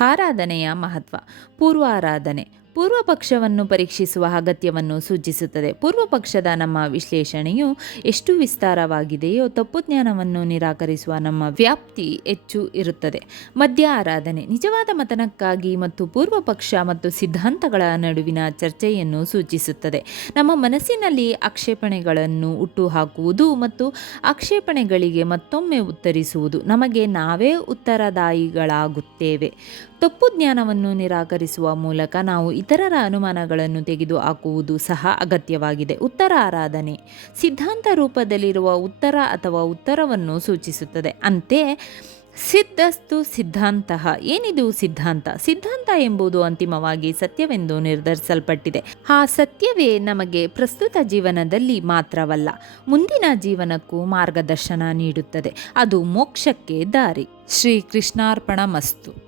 ಆರಾಧನೆಯ ಮಹತ್ವ. ಪೂರ್ವಾರಾಧನೆ ಪೂರ್ವ ಪಕ್ಷವನ್ನು ಪರೀಕ್ಷಿಸುವ ಅಗತ್ಯವನ್ನು ಸೂಚಿಸುತ್ತದೆ. ಪೂರ್ವ ಪಕ್ಷದ ನಮ್ಮ ವಿಶ್ಲೇಷಣೆಯು ಎಷ್ಟು ವಿಸ್ತಾರವಾಗಿದೆಯೋ ತಪ್ಪುಜ್ಞಾನವನ್ನು ನಿರಾಕರಿಸುವ ನಮ್ಮ ವ್ಯಾಪ್ತಿ ಹೆಚ್ಚು ಇರುತ್ತದೆ. ಮಧ್ಯ ಆರಾಧನೆ ನಿಜವಾದ ಮತನಕ್ಕಾಗಿ ಮತ್ತು ಪೂರ್ವ ಪಕ್ಷ ಮತ್ತು ಸಿದ್ಧಾಂತಗಳ ನಡುವಿನ ಚರ್ಚೆಯನ್ನು ಸೂಚಿಸುತ್ತದೆ. ನಮ್ಮ ಮನಸ್ಸಿನಲ್ಲಿ ಆಕ್ಷೇಪಣೆಗಳನ್ನು ಹುಟ್ಟುಹಾಕುವುದು ಮತ್ತು ಆಕ್ಷೇಪಣೆಗಳಿಗೆ ಮತ್ತೊಮ್ಮೆ ಉತ್ತರಿಸುವುದು. ನಮಗೆ ನಾವೇ ಉತ್ತರದಾಯಿಗಳಾಗುತ್ತೇವೆ. ತಪ್ಪು ಜ್ಞಾನವನ್ನು ನಿರಾಕರಿಸುವ ಮೂಲಕ ನಾವು ಇತರರ ಅನುಮಾನಗಳನ್ನು ತೆಗೆದುಹಾಕುವುದು ಸಹ ಅಗತ್ಯವಾಗಿದೆ. ಉತ್ತರ ಆರಾಧನೆ ಸಿದ್ಧಾಂತ ರೂಪದಲ್ಲಿರುವ ಉತ್ತರ ಅಥವಾ ಉತ್ತರವನ್ನು ಸೂಚಿಸುತ್ತದೆ. ಅಂತೆಯೇ ಸಿದ್ಧಸ್ತು ಸಿದ್ಧಾಂತ. ಏನಿದು ಸಿದ್ಧಾಂತ? ಸಿದ್ಧಾಂತ ಎಂಬುದು ಅಂತಿಮವಾಗಿ ಸತ್ಯವೆಂದು ನಿರ್ಧರಿಸಲ್ಪಟ್ಟಿದೆ. ಆ ಸತ್ಯವೇ ನಮಗೆ ಪ್ರಸ್ತುತ ಜೀವನದಲ್ಲಿ ಮಾತ್ರವಲ್ಲ, ಮುಂದಿನ ಜೀವನಕ್ಕೂ ಮಾರ್ಗದರ್ಶನ ನೀಡುತ್ತದೆ. ಅದು ಮೋಕ್ಷಕ್ಕೆ ದಾರಿ. ಶ್ರೀ ಕೃಷ್ಣಾರ್ಪಣ ಮಸ್ತು.